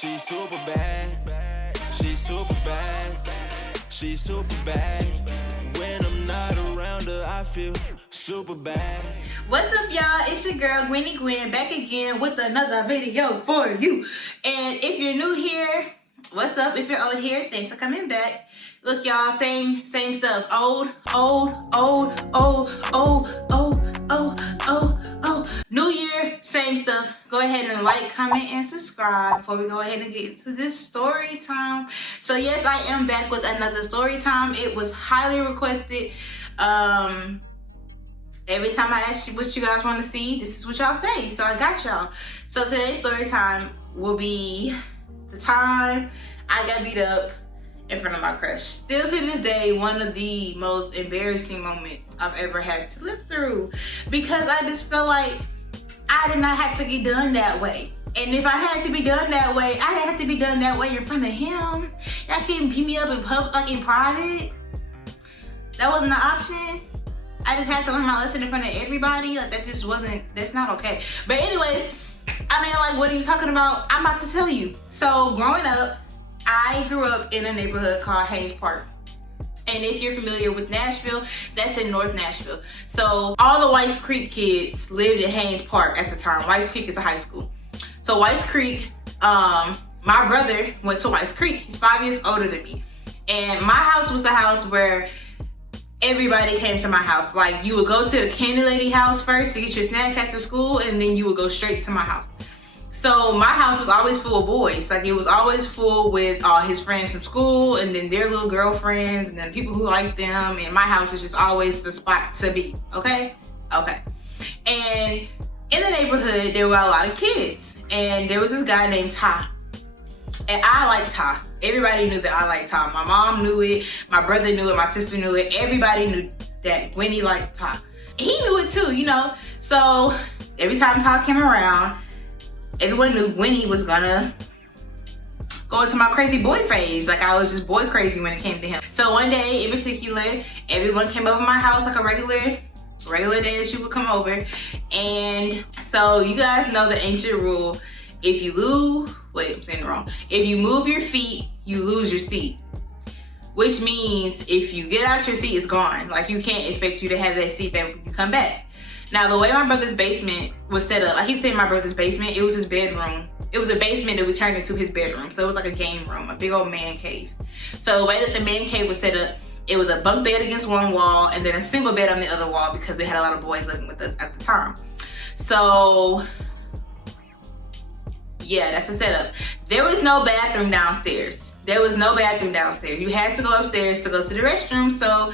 She's super bad. She's super bad. She's super bad. When I'm not around her, I feel super bad. What's up, y'all? It's your girl Gwen back again with another video for you. And if you're new here, what's up? If you're old here, thanks for coming back. Look, y'all, same stuff. Old. New year, same stuff. Go ahead and like, comment, and subscribe before we go ahead and get into this story time. So yes, I am back with another story time. It was highly requested. Every time I ask you what you guys want to see, this is what y'all say. So I got y'all. So today's story time will be the time I got beat up in front of my crush. Still to this day, one of the most embarrassing moments I've ever had to live through, because I just felt like I did not have to get done that way. And if I had to be done that way, I didn't have to be done that way in front of him. Y'all can't beat me up in public, like in private. That wasn't an option. I just had to learn my lesson in front of everybody. Like that just wasn't, that's not okay. But anyways, I mean, like, what are you talking about? I'm about to tell you. So growing up, I grew up in a neighborhood called Haynes Park. And if you're familiar with Nashville, that's in North Nashville. So all the Whites Creek kids lived in Haynes Park at the time. Whites Creek is a high school. So Whites Creek, my brother went to Whites Creek. He's 5 years older than me. And my house was a house where everybody came to my house. Like, you would go to the candy lady house first to get your snacks after school, and then you would go straight to my house. So my house was always full of boys. Like, it was always full with all his friends from school, and then their little girlfriends, and then people who liked them. And my house was just always the spot to be. Okay. And in the neighborhood, there were a lot of kids, and there was this guy named Ty. And I liked Ty. Everybody knew that I liked Ty. My mom knew it, my brother knew it, my sister knew it. Everybody knew that Gwenny liked Ty. And he knew it too, you know. So every time Ty came around, everyone knew Gwenny was gonna go into my crazy boy phase. Like, I was just boy crazy when it came to him. So one day in particular, everyone came over my house like a regular day that you would come over. And so you guys know the ancient rule: if you if you move your feet, you lose your seat. Which means if you get out your seat, it's gone. Like, you can't expect you to have that seat back when you come back. Now, the way my brother's basement was set up, I keep saying my brother's basement, it was his bedroom. It was a basement that we turned into his bedroom. So it was like a game room, a big old man cave. So the way that the man cave was set up, it was a bunk bed against one wall and then a single bed on the other wall, because we had a lot of boys living with us at the time. So yeah, that's the setup. There was no bathroom downstairs. You had to go upstairs to go to the restroom. So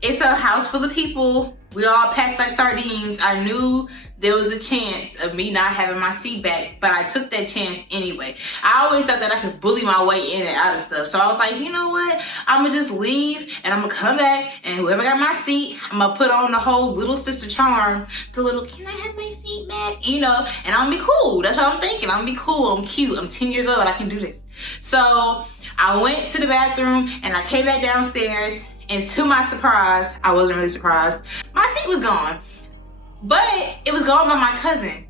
it's a house full of people. We all packed like sardines. I knew there was a chance of me not having my seat back, but I took that chance anyway. I always thought that I could bully my way in and out of stuff. So I was like, you know what? I'm gonna just leave and I'm gonna come back, and whoever got my seat, I'm gonna put on the whole little sister charm. The little, can I have my seat back? You know, and I'm gonna be cool. That's what I'm thinking. I'm gonna be cool. I'm cute. I'm 10 years old. I can do this. So I went to the bathroom and I came back downstairs. And to my surprise, I wasn't really surprised, my seat was gone. But it was gone by my cousin.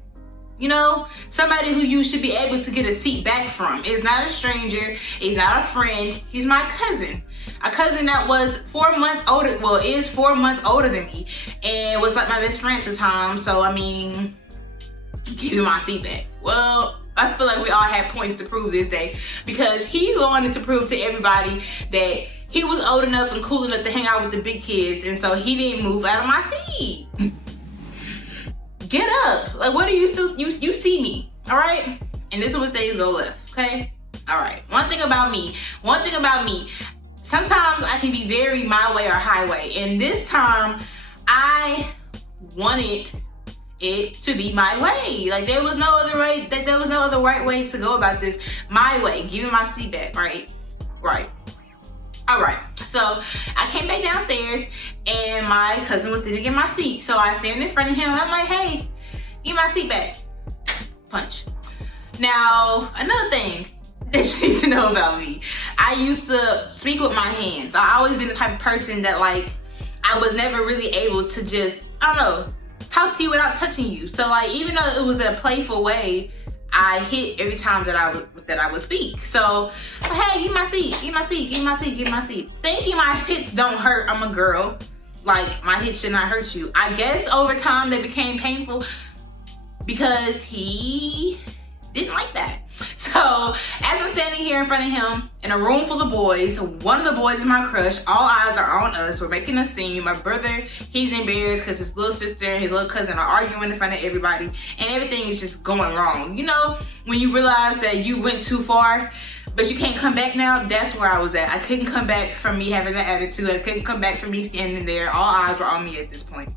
You know, somebody who you should be able to get a seat back from. It's not a stranger, he's not a friend, he's my cousin. A cousin that was 4 months older, well, is 4 months older than me, and was like my best friend at the time. So, I mean, give me my seat back. Well, I feel like we all had points to prove this day, because he wanted to prove to everybody that he was old enough and cool enough to hang out with the big kids, and so he didn't move out of my seat. Get up. Like, what are you still, you see me, all right? And this is what days go left, okay? All right, one thing about me, sometimes I can be very my way or highway, and this time I wanted it to be my way. Like, there was no other way, there was no other right way to go about this. My way, giving my seat back, right? All right, so I came back downstairs and my cousin was sitting in my seat. So I stand in front of him. I'm like, hey, give my seat back. Punch. Now, another thing that you need to know about me, I used to speak with my hands. I always been the type of person that, like, I was never really able to just, I don't know, talk to you without touching you. So, like, even though it was a playful way, I hit every time that I would speak. So, hey, give my seat, give my seat, give my seat, give my seat. Thinking my hits don't hurt, I'm a girl. Like, my hits should not hurt you. I guess over time they became painful because he didn't like that. So, as I'm standing here in front of him in a room full of boys, one of the boys is my crush. All eyes are on us. We're making a scene. My brother, he's embarrassed because his little sister and his little cousin are arguing in front of everybody, and everything is just going wrong. You know, when you realize that you went too far, but you can't come back now, that's where I was at. I couldn't come back from me having that attitude. I couldn't come back from me standing there. All eyes were on me at this point.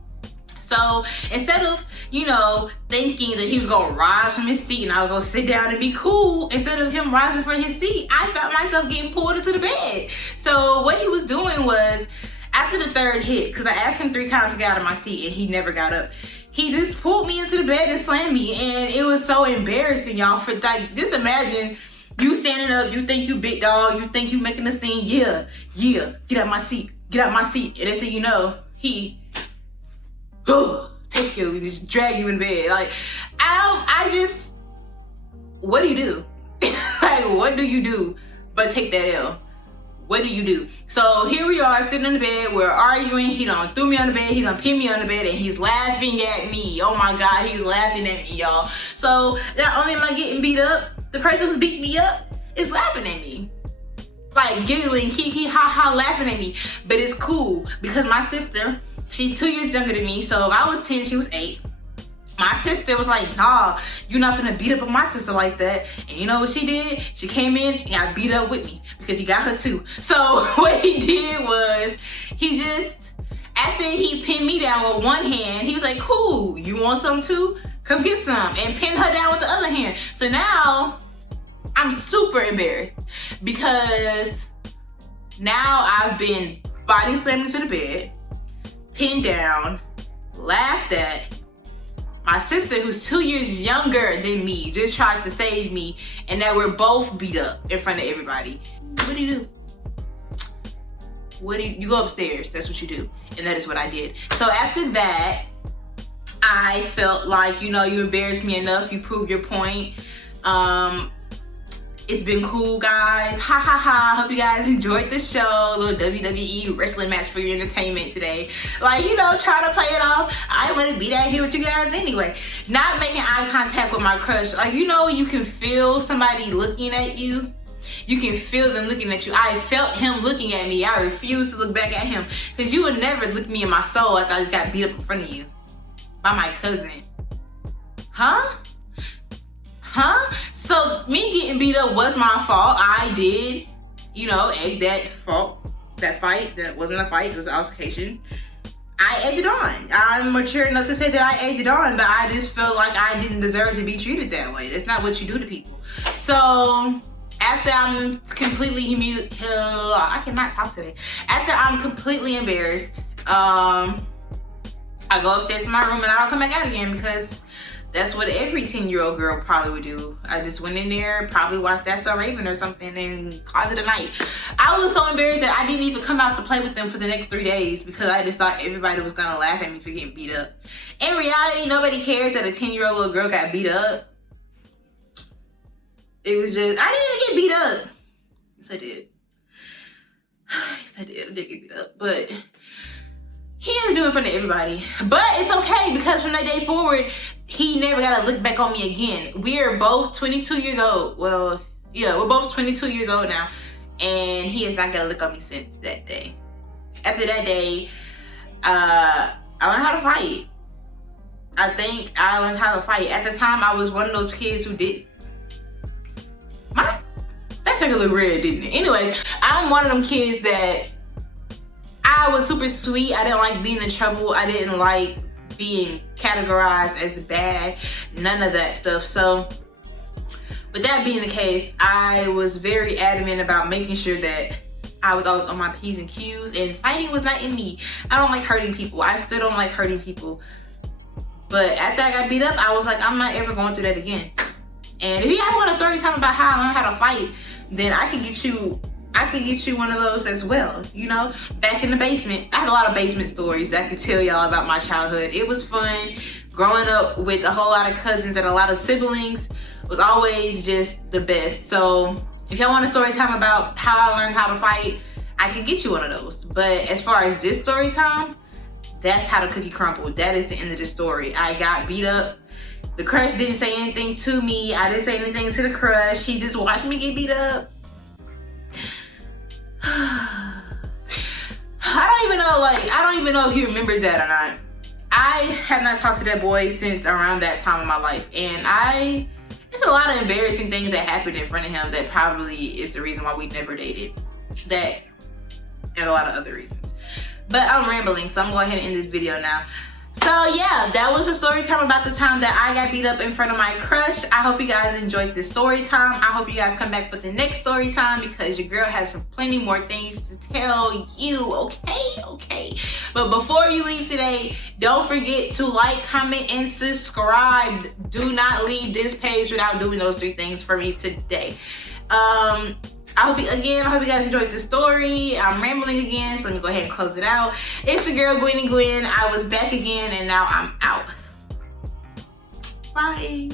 So instead of, you know, thinking that he was gonna rise from his seat and I was gonna sit down and be cool, instead of him rising from his seat, I found myself getting pulled into the bed. So what he was doing was, after the third hit, because I asked him 3 times to get out of my seat and he never got up, he just pulled me into the bed and slammed me. And it was so embarrassing, y'all. For like, just imagine you standing up, you think you big dog, you think you making a scene, yeah, get out my seat, get out my seat. And next thing you know, he take you and just drag you in bed. Like, I just, what do you do? Like, what do you do but take that L? What do you do? So here we are sitting in the bed, we're arguing, he done threw me on the bed, he done pinned me on the bed, and he's laughing at me. Oh my God, he's laughing at me, y'all. So not only am I getting beat up, the person who's beating me up is laughing at me. Like giggling, hee ha ha, laughing at me. But it's cool because my sister, she's 2 years younger than me, so if I was 10, she was 8. My sister was like, nah, you're not gonna beat up on my sister like that. And you know what she did? She came in and got beat up with me because he got her too. So what he did was, he just, after he pinned me down with one hand, he was like, cool, you want some too? Come get some. And pinned her down with the other hand. So now, I'm super embarrassed because now I've been body slammed into the bed, pinned down, laughed at. My sister, who's 2 years younger than me, just tried to save me, and now we're both beat up in front of everybody. What do you do? You go upstairs, that's what you do. And that is what I did. So after that, I felt like, you know, you embarrassed me enough, you proved your point. It's been cool, guys. Ha ha ha. Hope you guys enjoyed the show. A little WWE wrestling match for your entertainment today. Like, you know, try to play it off. I wouldn't be down here with you guys anyway. Not making eye contact with my crush. Like, you know, you can feel somebody looking at you. You can feel them looking at you. I felt him looking at me. I refused to look back at him. Because you would never look me in my soul after I just got beat up in front of you. By my cousin. Huh? So me getting beat up was my fault. I did, you know, egg that fight. That wasn't a fight, it was an altercation. I egged it on. I'm mature enough to say that I egged it on, but I just felt like I didn't deserve to be treated that way. That's not what you do to people. So after I'm completely I cannot talk today. After I'm completely embarrassed, I go upstairs to my room and I don't come back out again because that's what every 10-year-old girl probably would do. I just went in there, probably watched That's So Raven or something and called it a night. I was so embarrassed that I didn't even come out to play with them for the next 3 days because I just thought everybody was gonna laugh at me for getting beat up. In reality, nobody cared that a 10-year-old little girl got beat up. It was just, I didn't even get beat up. Yes, I did. Yes, I did get beat up, but he didn't do it in front of everybody. But it's okay because from that day forward, he never got to look back on me again. We are both 22 years old. Well, yeah, we're both 22 years old now. And he has not got to look on me since that day. After that day, I learned how to fight. I think I learned how to fight. At the time, I was one of those kids who did. That finger looked red, didn't it? Anyways, I'm one of them kids that I was super sweet. I didn't like being in trouble. I didn't like being categorized as bad. None of that stuff. So with that being the case, I was very adamant about making sure that I was always on my P's and Q's, and fighting was not in me. I don't like hurting people. I still don't like hurting people. But after I got beat up, I was like, I'm not ever going through that again. And if you guys want a story time about how I learned how to fight, then I can get you one of those as well. You know, back in the basement. I have a lot of basement stories that I can tell y'all about my childhood. It was fun growing up with a whole lot of cousins and a lot of siblings. was always just the best. So if y'all want a story time about how I learned how to fight, I can get you one of those. But as far as this story time, that's how the cookie crumbled. That is the end of the story. I got beat up. The crush didn't say anything to me. I didn't say anything to the crush. He just watched me get beat up. I don't even know if he remembers that or not. I have not talked to that boy since around that time of my life. And there's a lot of embarrassing things that happened in front of him that probably is the reason why we never dated. That and a lot of other reasons. But I'm rambling, so I'm going to go ahead and end this video now. So yeah, that was a story time about the time that I got beat up in front of my crush. I hope you guys enjoyed this story time. I hope you guys come back for the next story time because your girl has some plenty more things to tell you, okay? But before you leave today, don't forget to like, comment, and subscribe. Do not leave this page without doing those 3 things for me today. I hope you guys enjoyed the story. I'm rambling again, so let me go ahead and close it out. It's your girl, Gwen. I was back again, and now I'm out. Bye.